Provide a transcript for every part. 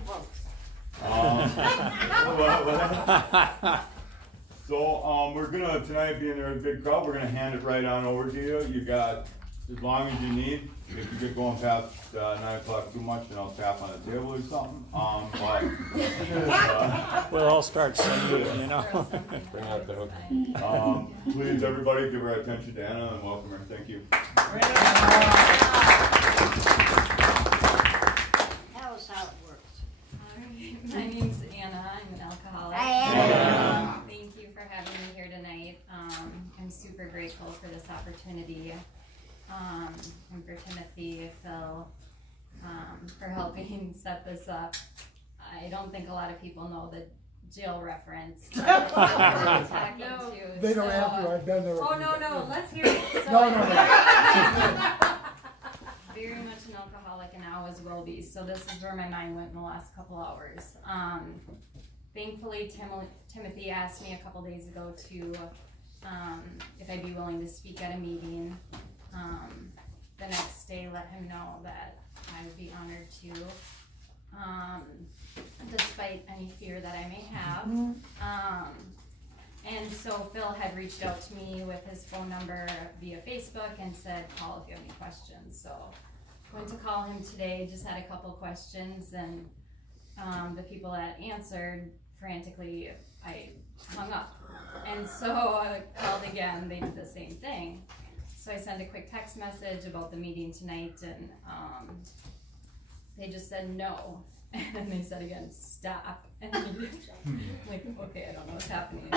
folks. So we're gonna, tonight being there a big crowd, we're gonna hand it right on over to you. You got as long as you need. If you get going past 9 o'clock too much, then I'll tap on the table or something. We'll all start singing, you know. Bring out the hook. Please, everybody, give our attention to Anna and welcome her. Thank you. Tell us how it works. My name's Anna. I'm an alcoholic. Hi, Anna. Thank you for having me here tonight. I'm super grateful for this opportunity. And for Timothy, Phil, for helping set this up. I don't think a lot of people know the jail reference. They don't have to. I've been there. Oh, no, let's hear it. So No. Very much an alcoholic and I always will be. So this is where my mind went in the last couple hours. Thankfully, Timothy asked me a couple days ago to, if I'd be willing to speak at a meeting. The next day, let him know that I would be honored to, despite any fear that I may have. And so Phil had reached out to me with his phone number via Facebook and said, call if you have any questions. So went to call him today, just had a couple questions, and the people that answered frantically, I hung up. And so I called again, they did the same thing. So I sent a quick text message about the meeting tonight, and they just said no. And then they said again, stop. And I'm like, okay, I don't know what's happening.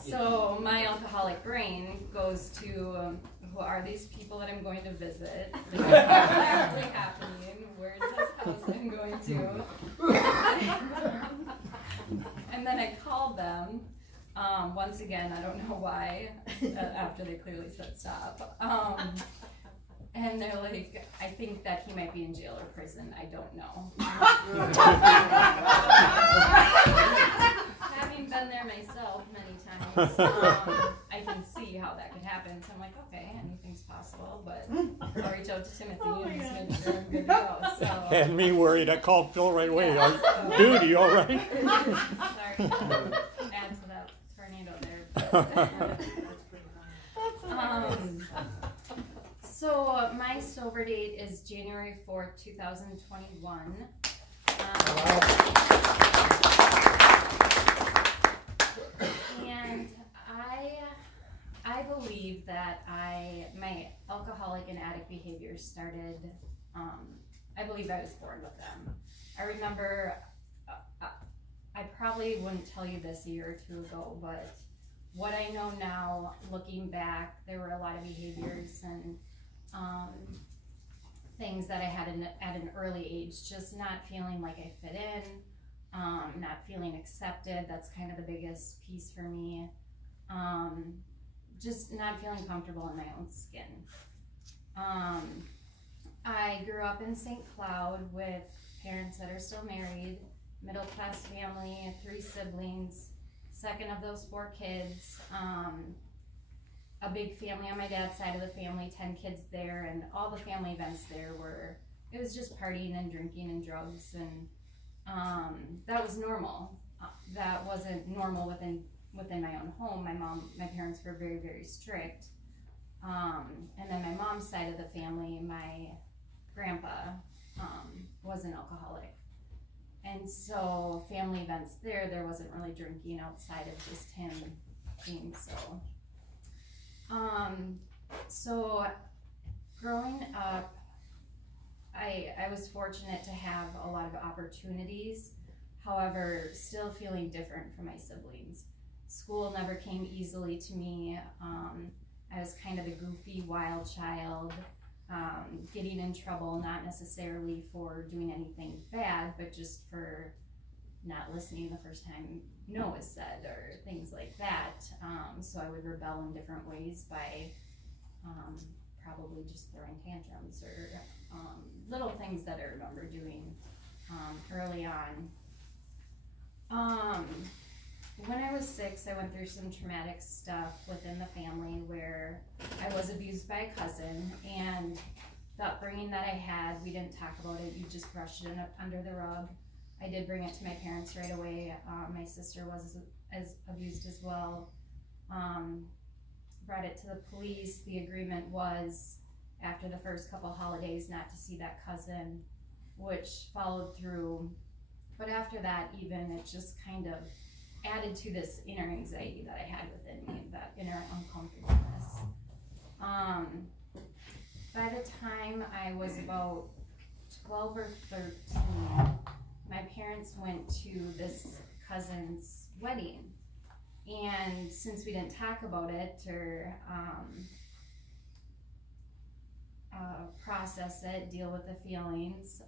So my alcoholic brain goes to, who are these people that I'm going to visit? What's actually happening? Where's this house I'm going to? And then I called them. Once again, I don't know why, after they clearly said stop. And they're like, I think that he might be in jail or prison. I don't know. Having been there myself many times, I can see how that could happen. So I'm like, okay, anything's possible, but I'll reach out to Timothy and just make sure I'm good to go. So. And me worried, I called Phil right away. Dude, you all right? Sorry to add to that tornado there. So my sober date is January 4th, 2021. And I believe that my alcoholic and addict behaviors started, I believe I was born with them. I remember, I probably wouldn't tell you this a year or two ago, but what I know now, looking back, there were a lot of behaviors and things that I had at an early age, just not feeling like I fit in, not feeling accepted. That's kind of the biggest piece for me. Just not feeling comfortable in my own skin. I grew up in St. Cloud with parents that are still married, middle-class family, 3 siblings, second of those 4 kids. A big family on my dad's side of the family, 10 kids there, and all the family events there it was just partying and drinking and drugs, and that was normal. That wasn't normal within my own home. My parents were very, very strict. And then my mom's side of the family, my grandpa was an alcoholic. And so family events there wasn't really drinking outside of just him being so. So growing up, I was fortunate to have a lot of opportunities, however, still feeling different from my siblings. School never came easily to me. I was kind of the goofy, wild child, getting in trouble, not necessarily for doing anything bad, but just for not listening the first time no is said or things like that. So I would rebel in different ways by probably just throwing tantrums or little things that I remember doing early on. When I was 6, I went through some traumatic stuff within the family where I was abused by a cousin, and the upbringing that I had, we didn't talk about it, you just brushed it under the rug. I did bring it to my parents right away. My sister was as abused as well. Brought it to the police. The agreement was after the first couple holidays not to see that cousin, which followed through. But after that, even, it just kind of added to this inner anxiety that I had within me, that inner uncomfortableness. By the time I was about 12 or 13, my parents went to this cousin's wedding. And since we didn't talk about it or process it, deal with the feelings,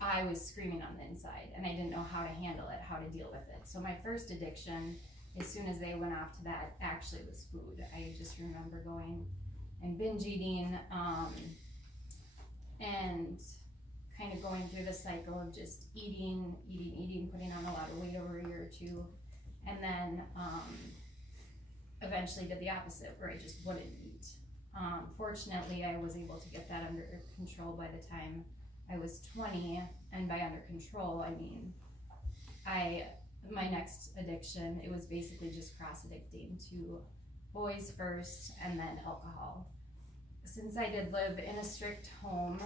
I was screaming on the inside, and I didn't know how to handle it, how to deal with it. So my first addiction, as soon as they went off to that, actually was food. I just remember going and binge eating, and kind of going through the cycle of just eating, putting on a lot of weight over a year or two, and then eventually did the opposite, where I just wouldn't eat. Fortunately, I was able to get that under control by the time I was 20, and by under control, I mean, my next addiction, it was basically just cross-addicting to boys first, and then alcohol. Since I did live in a strict home,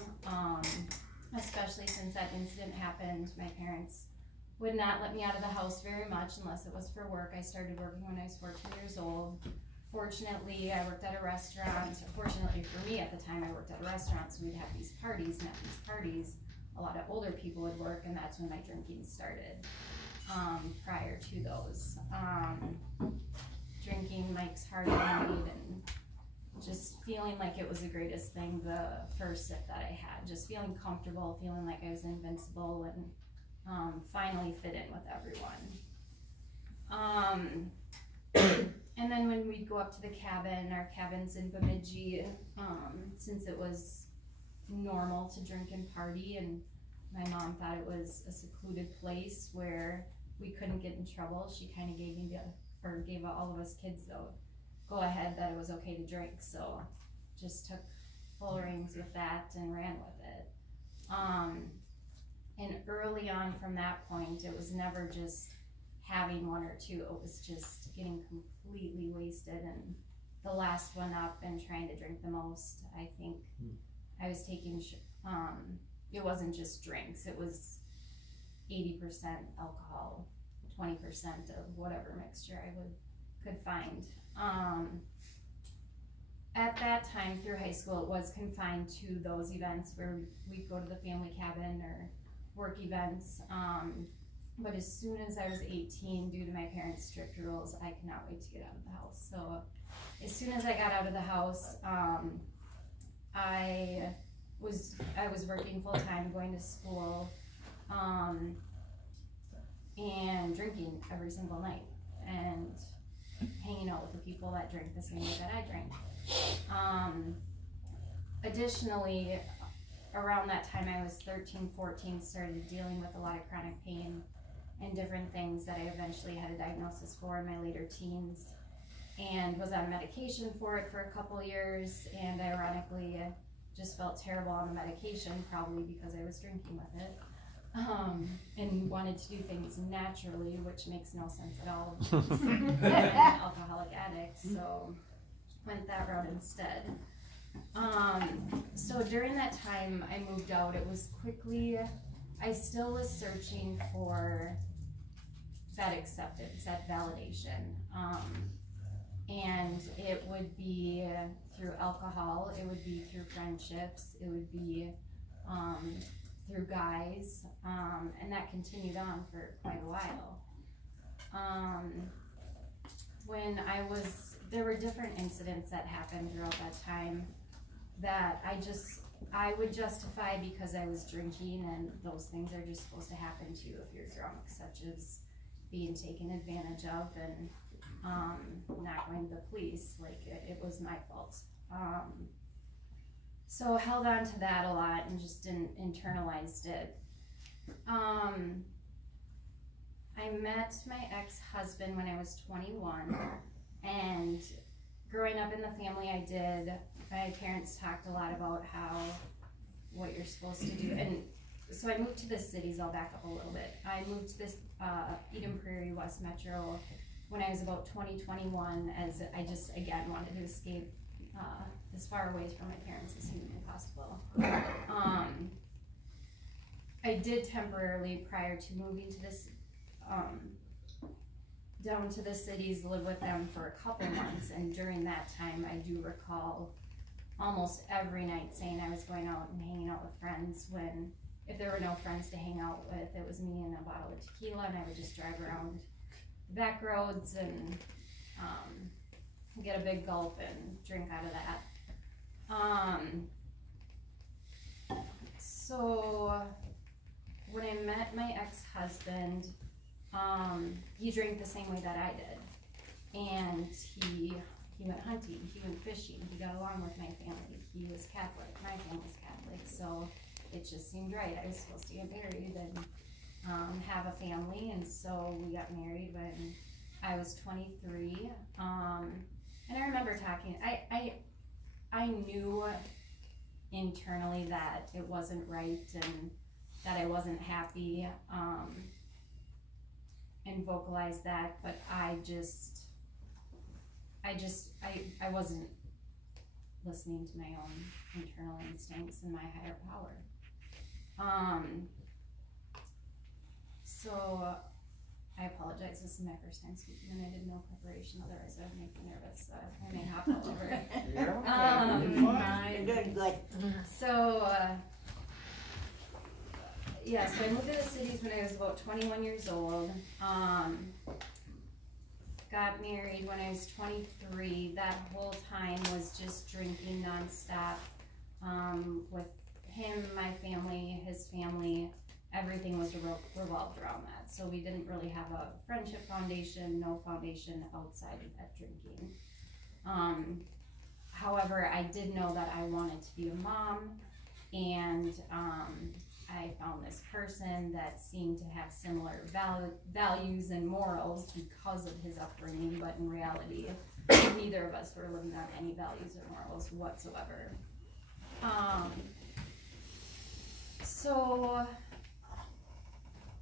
especially since that incident happened, my parents would not let me out of the house very much unless it was for work. I started working when I was 14 years old. Fortunately, I worked at a restaurant. Fortunately for me, at the time, I worked at a restaurant, so we'd have these parties, and at these parties, a lot of older people would work, and that's when my drinking started. Prior to those, drinking Mike's Hard Lemonade and just feeling like it was the greatest thing the first sip that I had. Just feeling comfortable, feeling like I was invincible, and finally fit in with everyone. And then when we'd go up to the cabin, our cabin's in Bemidji, since it was normal to drink and party, and my mom thought it was a secluded place where we couldn't get in trouble, she kind of gave all of us kids the go ahead that it was okay to drink, so just took full reins with that and ran with it. And early on from that point, it was never just having one or two, it was just getting completely wasted and the last one up and trying to drink the most. I think I was taking, it wasn't just drinks, it was 80% alcohol, 20% of whatever mixture I could find. At that time through high school, it was confined to those events where we'd go to the family cabin or work events. But as soon as I was 18, due to my parents' strict rules, I could not wait to get out of the house. So as soon as I got out of the house, I was working full time, going to school, and drinking every single night, and hanging out with the people that drink the same way that I drank. Additionally, around that time I was 13, 14, started dealing with a lot of chronic pain and different things that I eventually had a diagnosis for in my later teens, and was on medication for it for a couple years, and ironically just felt terrible on the medication, probably because I was drinking with it, and wanted to do things naturally, which makes no sense at all. I'm an alcoholic addict, so went that route instead. So during that time I moved out, it was quickly, I still was searching for that acceptance, that validation, and it would be through alcohol, it would be through friendships, it would be through guys, and that continued on for quite a while. There were different incidents that happened throughout that time that I would justify because I was drinking, and those things are just supposed to happen to you if you're drunk, such as being taken advantage of and not going to the police, like it was my fault. So I held on to that a lot and just internalized it. I met my ex-husband when I was 21, and growing up in the family I did, my parents talked a lot about what you're supposed to do, and so I moved to the cities. I'll back up a little bit. I moved to this Eden Prairie, West Metro, when I was about 2021, as I just, again, wanted to escape as far away from my parents as humanly possible. I did temporarily, prior to moving to this, down to the cities, live with them for a couple months, and during that time, I do recall almost every night saying I was going out and hanging out with friends when, if there were no friends to hang out with, it was me and a bottle of tequila, and I would just drive around the back roads and get a big gulp and drink out of that. So when I met my ex-husband, he drank the same way that I did, and he went hunting, he went fishing, he got along with my family. He was Catholic, my family's Catholic, so it just seemed right. I was supposed to get married and have a family, and so we got married when I was 23. And I remember talking, I knew internally that it wasn't right and that I wasn't happy, and vocalized that, but I wasn't listening to my own internal instincts and my higher power. So I apologize, this is my first time speaking and I did no preparation, otherwise I would make me nervous. I may hop all over it. You're doing good. So, yeah, so I moved to the cities when I was about 21 years old. Got married when I was 23. That whole time was just drinking nonstop, with him, my family, his family. Everything was revolved around that. So we didn't really have a friendship foundation, no foundation outside of that drinking. However, I did know that I wanted to be a mom, and I found this person that seemed to have similar values and morals because of his upbringing, but in reality, neither of us were living on any values or morals whatsoever. So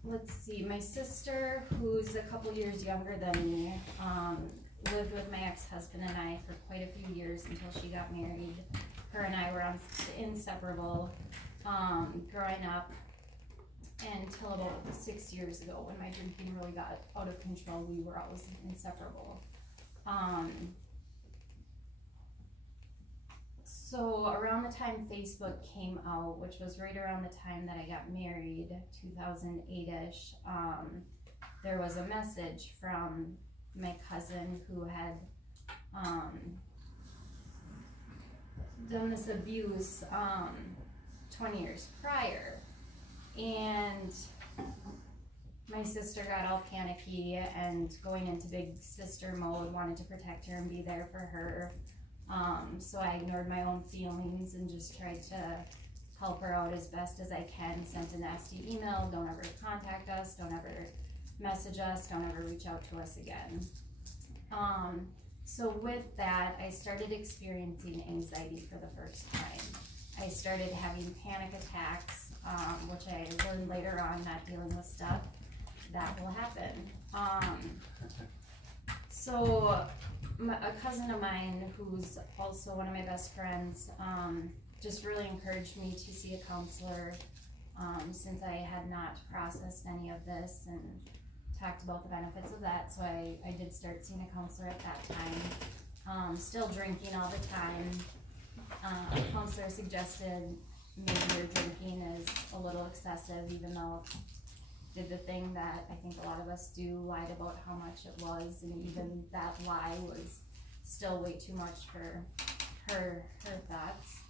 let's see, my sister, who's a couple years younger than me, lived with my ex-husband and I for quite a few years until she got married. Her and I were inseparable growing up until about 6 years ago when my drinking really got out of control. We were always inseparable. So around the time Facebook came out, which was right around the time that I got married, 2008-ish, there was a message from my cousin who had done this abuse 20 years prior, and my sister got all panicky and going into big sister mode, wanted to protect her and be there for her. So I ignored my own feelings and just tried to help her out as best as I can. Sent a nasty email, don't ever contact us, don't ever message us, don't ever reach out to us again. So with that, I started experiencing anxiety for the first time. I started having panic attacks, which I learned later on, not dealing with stuff, that will happen. So a cousin of mine, who's also one of my best friends, just really encouraged me to see a counselor, since I had not processed any of this and talked about the benefits of that. So I did start seeing a counselor at that time. Still drinking all the time. The counselor suggested maybe your drinking is a little excessive, even though did the thing that I think a lot of us do, lied about how much it was, and even that lie was still way too much for her thoughts.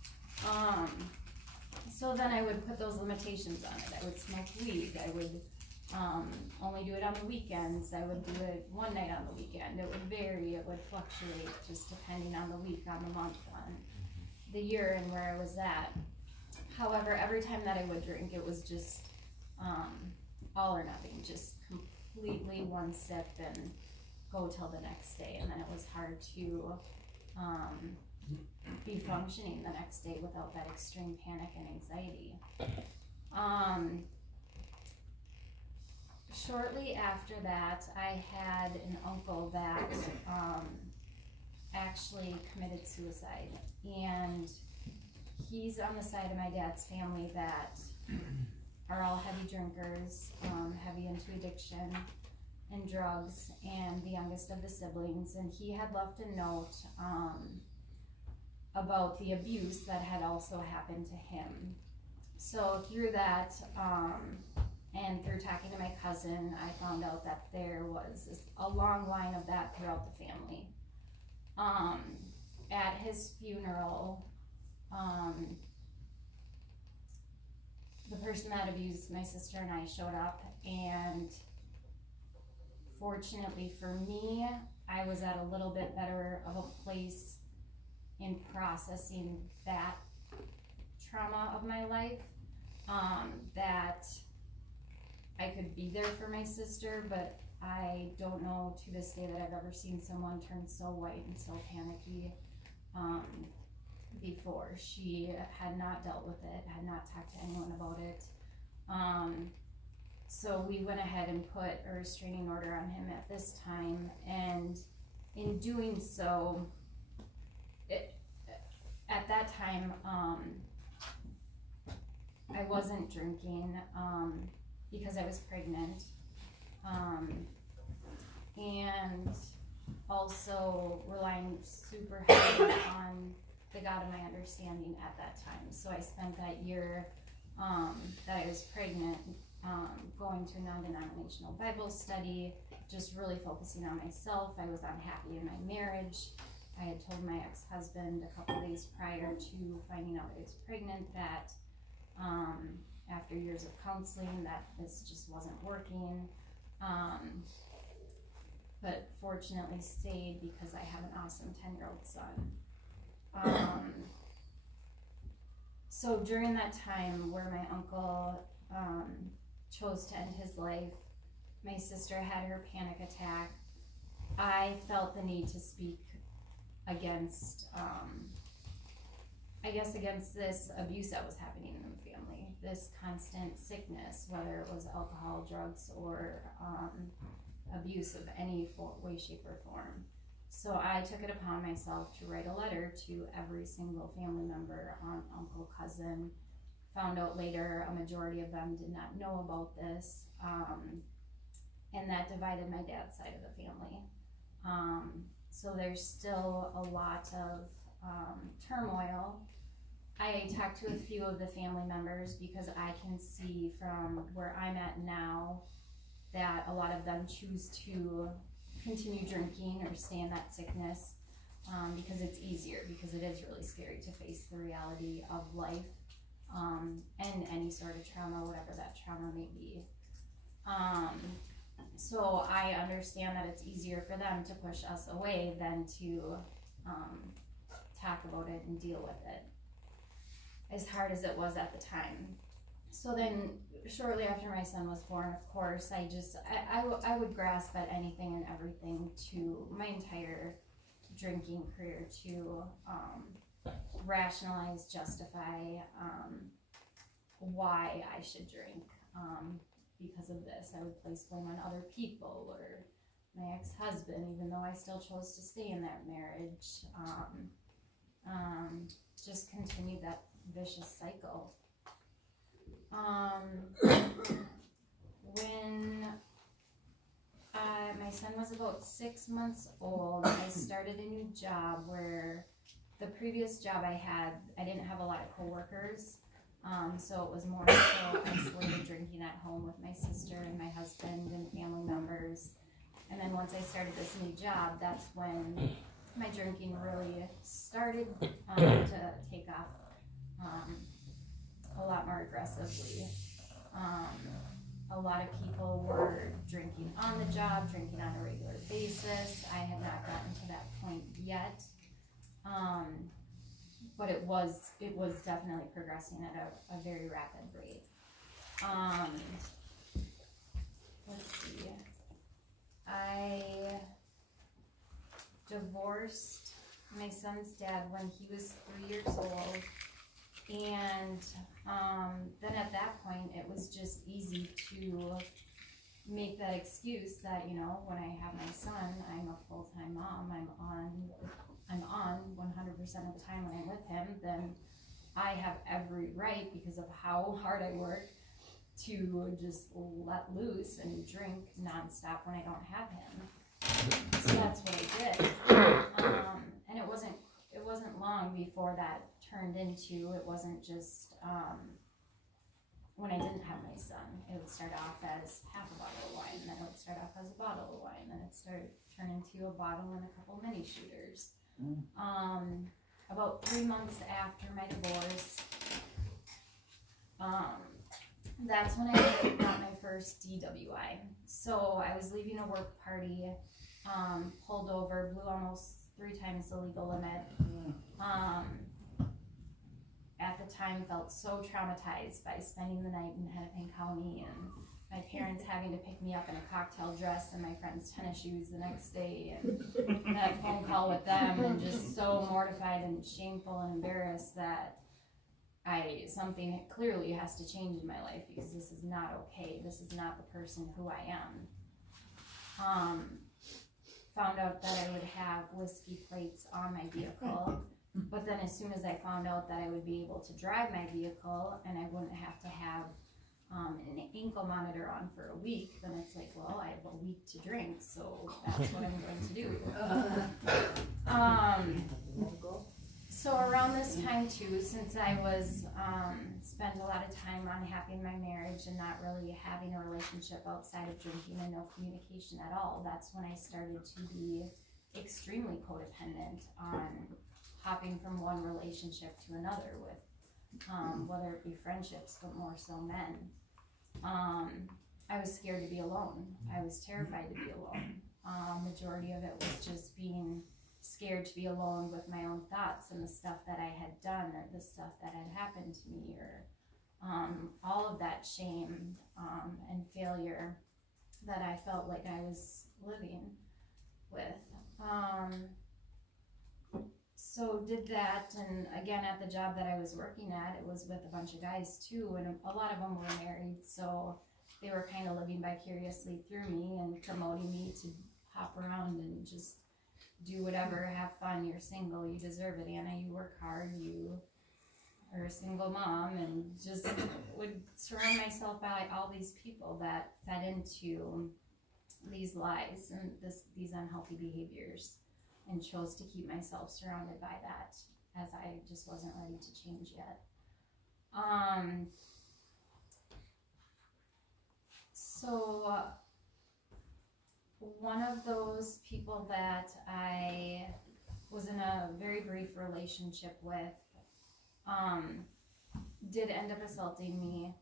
So then I would put those limitations on it. I would smoke weed. I would only do it on the weekends. I would do it one night on the weekend. It would vary. It would fluctuate just depending on the week, on the month, on the year, and where I was at. However, every time that I would drink, it was just all or nothing, just completely one sip and go till the next day, and then it was hard to be functioning the next day without that extreme panic and anxiety. Shortly after that, I had an uncle that actually committed suicide, and he's on the side of my dad's family that are all heavy drinkers, heavy into addiction and drugs, and the youngest of the siblings. And he had left a note about the abuse that had also happened to him. So through that, and through talking to my cousin, I found out that there was a long line of that throughout the family. At his funeral, the person that abused my sister and I showed up, and fortunately for me, I was at a little bit better of a place in processing that trauma of my life, that I could be there for my sister, but I don't know to this day that I've ever seen someone turn so white and so panicky before. She had not dealt with it, had not talked to anyone about it. So we went ahead and put a restraining order on him at this time, and in doing so, at that time, I wasn't drinking because I was pregnant, and also relying super heavily on the God of my understanding at that time. So I spent that year that I was pregnant going to a non-denominational Bible study, just really focusing on myself. I was unhappy in my marriage. I had told my ex-husband a couple days prior to finding out I was pregnant that after years of counseling that this just wasn't working, but fortunately stayed because I have an awesome 10-year-old son. So during that time where my uncle chose to end his life, my sister had her panic attack, I felt the need to speak against, against this abuse that was happening in the family, this constant sickness, whether it was alcohol, drugs, or abuse of any way, shape, or form. So I took it upon myself to write a letter to every single family member, aunt, uncle, cousin. Found out later a majority of them did not know about this, and that divided my dad's side of the family. So there's still a lot of turmoil. I talked to a few of the family members because I can see from where I'm at now that a lot of them choose to continue drinking or stay in that sickness because it's easier, because it is really scary to face the reality of life and any sort of trauma, whatever that trauma may be. So I understand that it's easier for them to push us away than to talk about it and deal with it, as hard as it was at the time. So then shortly after my son was born, of course, I would grasp at anything and everything to my entire drinking career to rationalize, justify why I should drink because of this. I would place blame on other people or my ex-husband, even though I still chose to stay in that marriage. Just continued that vicious cycle. When my son was about 6 months old, I started a new job where the previous job I had, I didn't have a lot of coworkers, so it was more so isolated drinking at home with my sister and my husband and family members. And then once I started this new job, that's when my drinking really started to take off a lot more aggressively. A lot of people were drinking on the job, drinking on a regular basis. I had not gotten to that point yet, but it was definitely progressing at a very rapid rate. Let's see. I divorced my son's dad when he was 3 years old, And then at that point, it was just easy to make that excuse that, you know, when I have my son, I'm a full-time mom, I'm on 100% of the time when I'm with him, then I have every right, because of how hard I work, to just let loose and drink nonstop when I don't have him. So that's what I did. And it wasn't long before that turned into, it wasn't just when I didn't have my son. It would start off as half a bottle of wine, then it would start off as a bottle of wine, then it started turn into a bottle and a couple mini shooters. About 3 months after my divorce, that's when I got my first DWI. So I was leaving a work party, pulled over, blew almost 3 times the legal limit. At the time, felt so traumatized by spending the night in Hennepin County and my parents having to pick me up in a cocktail dress and my friend's tennis shoes the next day, and that phone call with them, and just so mortified and shameful and embarrassed that something clearly has to change in my life, because this is not okay. This is not the person who I am. Found out that I would have whiskey plates on my vehicle, but then as soon as I found out that I would be able to drive my vehicle and I wouldn't have to have an ankle monitor on for a week, then it's like, well, I have a week to drink, so that's what I'm going to do. So around this time too, since I was spent a lot of time unhappy in my marriage and not really having a relationship outside of drinking and no communication at all, that's when I started to be extremely codependent on hopping from one relationship to another with whether it be friendships, but more so men. I was scared to be alone. I was terrified to be alone. Majority of it was just being scared to be alone with my own thoughts and the stuff that I had done or the stuff that had happened to me, or all of that shame and failure that I felt like I was living with. So did that, and again at the job that I was working at, it was with a bunch of guys too, and a lot of them were married, so they were kind of living vicariously through me and promoting me to hop around and just do whatever, have fun. You're single, you deserve it, Anna, you work hard, you are a single mom, and just would surround myself by all these people that fed into these lies and these unhealthy behaviors, and chose to keep myself surrounded by that, as I just wasn't ready to change yet. So one of those people that I was in a very brief relationship with did end up assaulting me,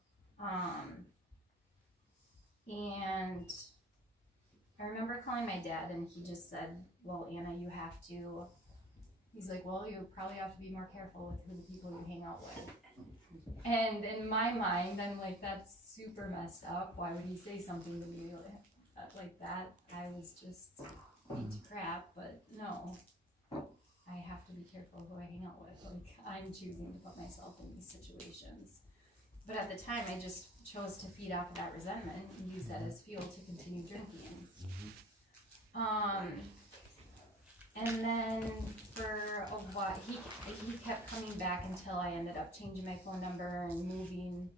and I remember calling my dad, and he just said, well, Anna, you have to, he's like, well, you probably have to be more careful with who the people you hang out with. And in my mind, I'm like, that's super messed up. Why would he say something to me like that? I was just beat to crap, but no, I have to be careful who I hang out with. Like, I'm choosing to put myself in these situations. But at the time, I just chose to feed off of that resentment and use that as fuel to continue drinking. And then for a while, he kept coming back until I ended up changing my phone number and moving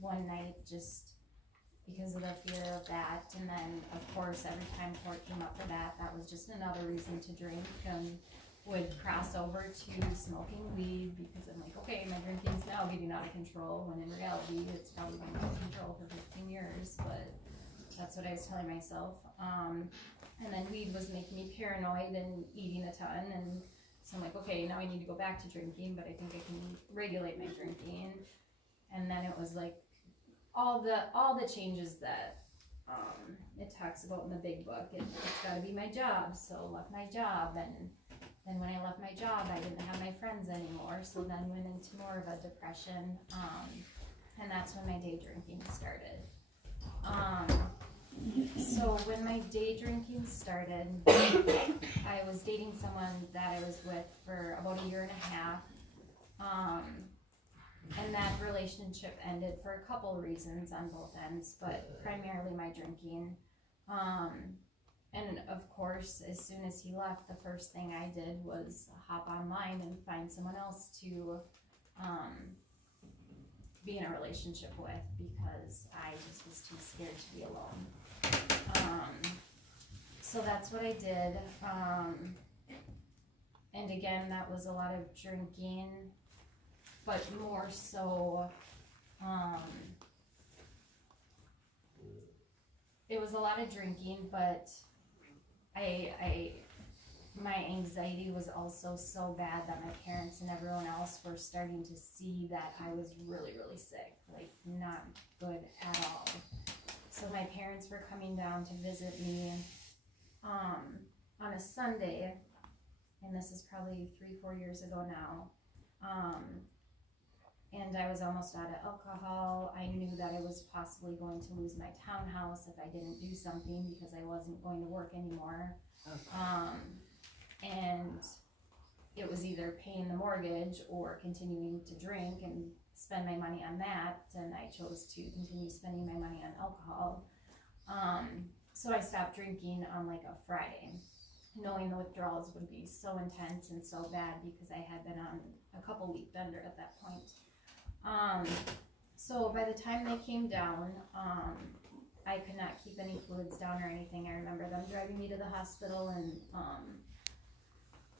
one night, just because of the fear of that. And then, of course, every time court came up for that, that was just another reason to drink, and would cross over to smoking weed, because I'm like, okay, my drinking's now getting out of control, when in reality it's probably been out of control for 15 years, but that's what I was telling myself. And then weed was making me paranoid and eating a ton, and so I'm like, okay, now I need to go back to drinking, but I think I can regulate my drinking. And then it was like all the changes that it talks about in the big book. It's got to be my job, so left my job, and then when I left my job, I didn't have my friends anymore, so then went into more of a depression, and that's when my day drinking started. So when my day drinking started, I was dating someone that I was with for about 1.5 years, And that relationship ended for a couple reasons on both ends, but primarily my drinking. And of course, as soon as he left, the first thing I did was hop online and find someone else to be in a relationship with, because I just was too scared to be alone. So that's what I did. And again, that was a lot of drinking, but more so, it was a lot of drinking, but my anxiety was also so bad that my parents and everyone else were starting to see that I was really, really sick, like not good at all. So my parents were coming down to visit me on a Sunday, and this is probably 3-4 years ago now. And I was almost out of alcohol. I knew that I was possibly going to lose my townhouse if I didn't do something, because I wasn't going to work anymore. And it was either paying the mortgage or continuing to drink and spend my money on that, and I chose to continue spending my money on alcohol. So I stopped drinking on like a Friday, knowing the withdrawals would be so intense and so bad, because I had been on a couple-week bender at that point. So by the time they came down, I could not keep any fluids down or anything. I remember them driving me to the hospital and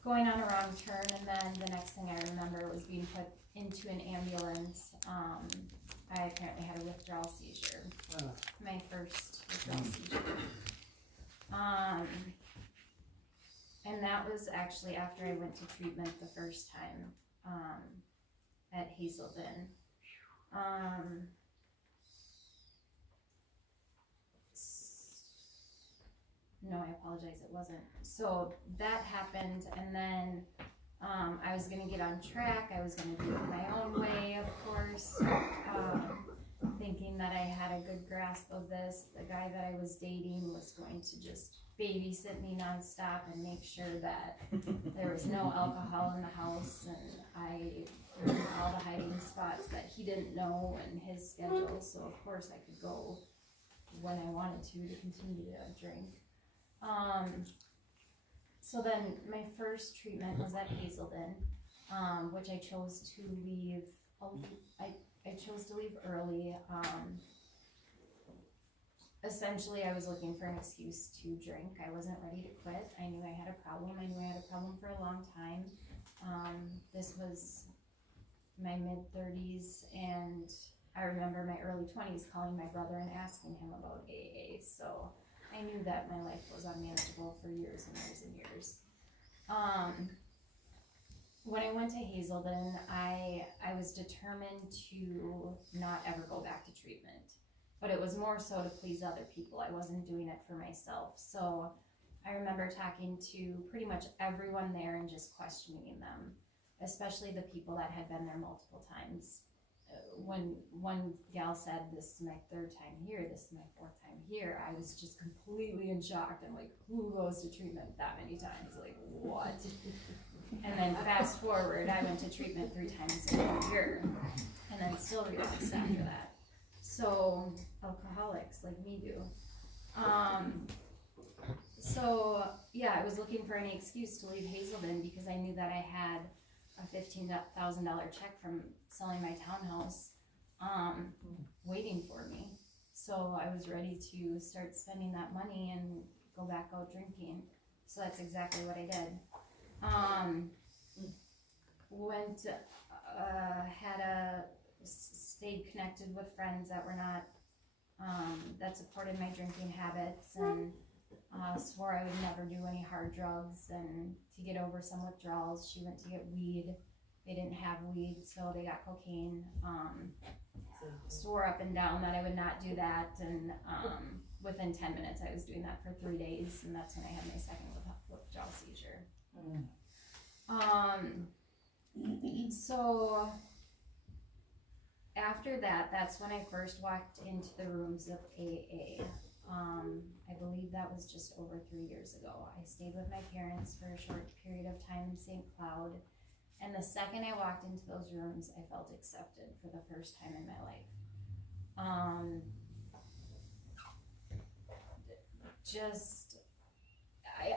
going on a wrong turn, and then the next thing I remember was being put into an ambulance. I apparently had a withdrawal seizure, my first withdrawal seizure. And that was actually after I went to treatment the first time at Hazelden. No, I apologize, it wasn't. So that happened, and then I was going to get on track. I was going to do it my own way, of course, thinking that I had a good grasp of this. The guy that I was dating was going to just babysit me nonstop and make sure that there was no alcohol in the house, and I knew all the hiding spots that he didn't know and his schedule, so of course I could go when I wanted to continue to drink. So then my first treatment was at Hazelden, which I chose to leave. I chose to leave early. Essentially, I was looking for an excuse to drink. I wasn't ready to quit. I knew I had a problem. I knew I had a problem for a long time. This was my mid-30s, and I remember my early 20s calling my brother and asking him about AA. So I knew that my life was unmanageable for years and years and years. When I went to Hazelden, I was determined to not ever go back to treatment, but it was more so to please other people. I wasn't doing it for myself. So I remember talking to pretty much everyone there and just questioning them, especially the people that had been there multiple times. When one gal said, "This is my 3rd time here, this is my 4th time here," I was just completely in shock. I'm like, who goes to treatment that many times? Like, what? And then fast forward, I went to treatment 3 times in a year, and then still relapsed after that. So alcoholics like me do. So yeah, I was looking for any excuse to leave Hazelden, because I knew that I had a $15,000 check from selling my townhouse waiting for me. So I was ready to start spending that money and go back out drinking. So that's exactly what I did. Stayed connected with friends that were not, that supported my drinking habits, and swore I would never do any hard drugs. And to get over some withdrawals, she went to get weed. They didn't have weed, so they got cocaine. Swore up and down that I would not do that, and within 10 minutes I was doing that for 3 days, and that's when I had my second withdrawal seizure. So after that, that's when I first walked into the rooms of AA. I believe that was just over 3 years ago. I stayed with my parents for a short period of time in St. Cloud, And the second I walked into those rooms, I felt accepted for the first time in my life.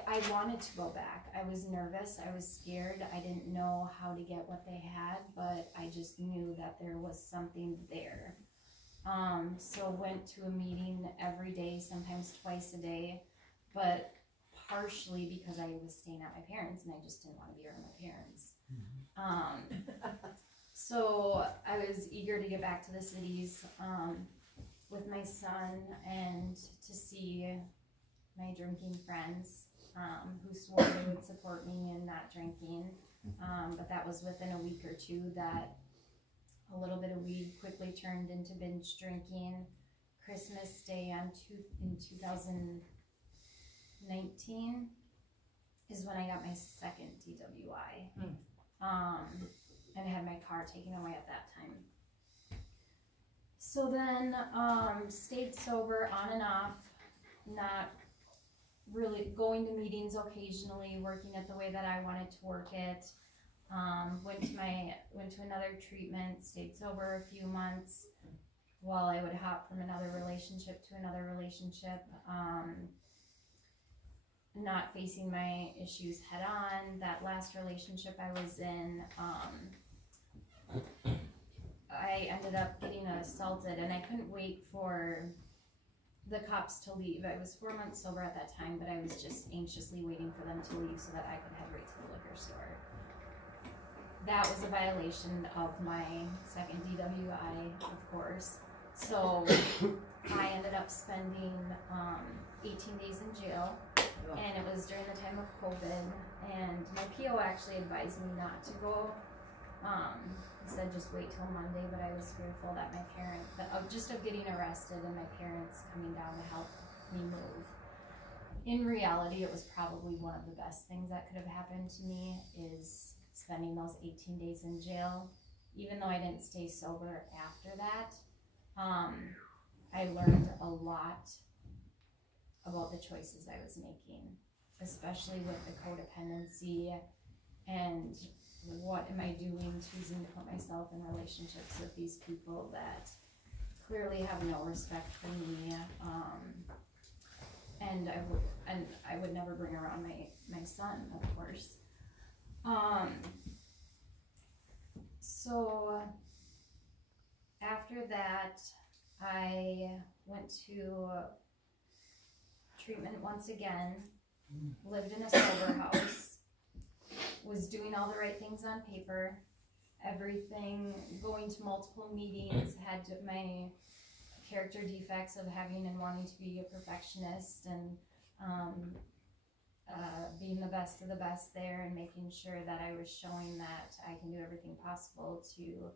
I wanted to go back. I was nervous, I was scared, I didn't know how to get what they had, but I just knew that there was something there. So went to a meeting every day, sometimes twice a day, but partially because I was staying at my parents' and I just didn't want to be around my parents. So I was eager to get back to the cities with my son and to see my drinking friends who swore they would support me in not drinking. But that was within a week or two that a little bit of weed quickly turned into binge drinking. Christmas Day in 2019 is when I got my second DWI. And I had my car taken away at that time. So then stayed sober on and off, not really going to meetings occasionally, working it the way that I wanted to work it. Went to another treatment, stayed sober a few months while I would hop from another relationship to another relationship. Not facing my issues head on. That last relationship I was in, I ended up getting assaulted, and I couldn't wait for the cops to leave. I was 4 months sober at that time, but I was just anxiously waiting for them to leave so that I could head right to the liquor store. That was a violation of my second DWI, of course. So I ended up spending 18 days in jail, and it was during the time of COVID, and my PO actually advised me not to go. He said just wait till Monday, but I was fearful that my parents, just of getting arrested and my parents coming down to help me move. In reality, it was probably one of the best things that could have happened to me, is spending those 18 days in jail. Even though I didn't stay sober after that, I learned a lot about the choices I was making, especially with the codependency and what am I doing choosing to put myself in relationships with these people that clearly have no respect for me, and I would never bring around my son, of course. So after that, I went to treatment once again, lived in a sober house, was doing all the right things on paper, everything, going to multiple meetings, had my character defects of having and wanting to be a perfectionist, and being the best of the best there, and making sure that I was showing that I can do everything possible to